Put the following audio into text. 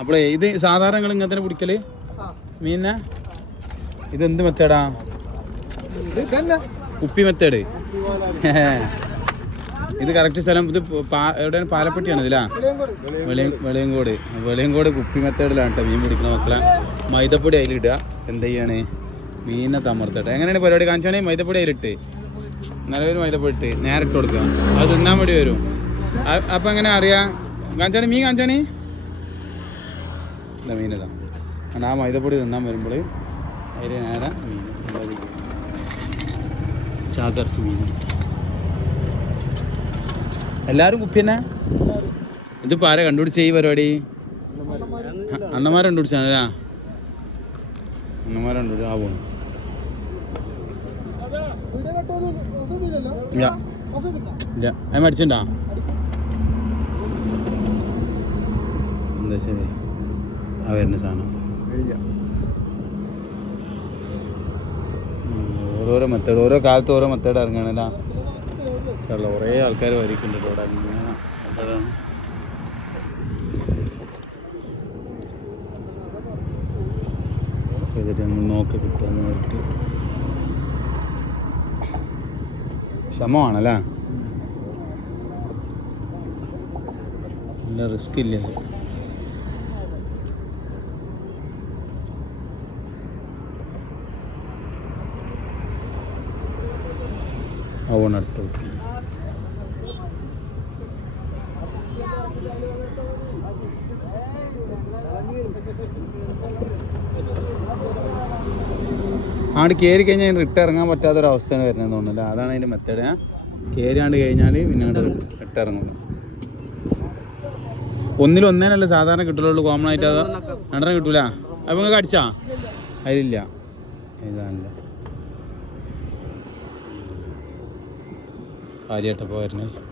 അപ്പോളേ ഇത് സാധാരണ നിങ്ങൾ ഇങ്ങനെ തന്നെ പിടിക്കൽ? മീനെ ഇതെന്ത് മെത്തേഡാ? ഉപ്പി മെത്തേഡ്. ഇത് കറക്റ്റ് സ്ഥലം ഇത് എവിടെയാണ്? പാലപ്പെട്ടിയാണ് ഇതിലാ? വെളിയ വെളിയങ്കോട്. വെളിയങ്കോട് കുപ്പി മെത്തേഡിലാണ് കേട്ടോ മീൻ പിടിക്കുന്ന മക്കളെ. മൈദപ്പൊടി അതിലിടുക. എന്ത് ചെയ്യാണ്? മീനെ തമർത്തട്ടെ. എങ്ങനെയാണ് പരിപാടി? കാണിച്ചാണെങ്കിൽ മൈദപ്പൊടി അതിലിട്ട്. നിലവിൽ മൈദപ്പൊടി ഇട്ട് നേരിട്ട് കൊടുക്കുക. അത് തിന്നാൻ വേണ്ടി വരും. അപ്പം അപ്പൊ എങ്ങനെ അറിയാം? കാണിച്ചാണെ മീൻ കാണിച്ചാണി ഇതാ മീനിതാ. കാരണം ആ മൈദപ്പൊടി തിന്നാൻ വരുമ്പോൾ അതിൽ നേരെ മീൻ സമ്പാദിക്കുക ചാകർച്ച് മീൻ. എല്ലാവരും കുപ്പി തന്നെ? ഇതിപ്പോൾ ആരാ കണ്ടുപിടിച്ച ഈ പരിപാടി? അണ്ണന്മാരെ കണ്ടുപിടിച്ചാണല്ലേ അണ്ണന്മാരെ കണ്ടുപിടിച്ച ആ പോണു. ഇല്ല. ഇല്ല. അത് മടിച്ചിട്ടുണ്ടോ എന്താ ശരി? ആ ആണ് ഓരോരോ മെത്തേഡ് ഓരോ കാലത്ത് ഓരോ മെത്തേഡ് ഇറങ്ങണല്ല? ചില കുറേ ആൾക്കാർ വരിക്കുന്നുണ്ട് ഇവിടെ. മെത്തേഡാണ്. ചെയ്തിട്ട് നമ്മൾ നോക്കി കിട്ടുമെന്ന് പറഞ്ഞിട്ട്. ക്ഷമമാണല്ലേ നല്ല റിസ്ക് ഇല്ല? അതുകൊണ്ട് അടുത്ത കയറി കഴിഞ്ഞാൽ റിട്ട ഇറങ്ങാൻ പറ്റാത്തൊരവസ്ഥയാണ് വരുന്നത് തോന്നുന്നില്ല അതാണ് അതിന്റെ മെത്തേഡ് ഞാൻ കയറിയാണ്ട് കഴിഞ്ഞാൽ പിന്നെ റിട്ട് ഇറങ്ങുള്ളൂ ഒന്നിൽ സാധാരണ കിട്ടുള്ളൂ കോമൺ ആയിട്ട് അത്. രണ്ടെണ്ണം കിട്ടൂല. അപ്പം നിങ്ങൾക്ക് അടിച്ചാ? അതിലില്ല. ഇതാണല്ല. കാര്യമായിട്ടപ്പോൾ വരുന്നത്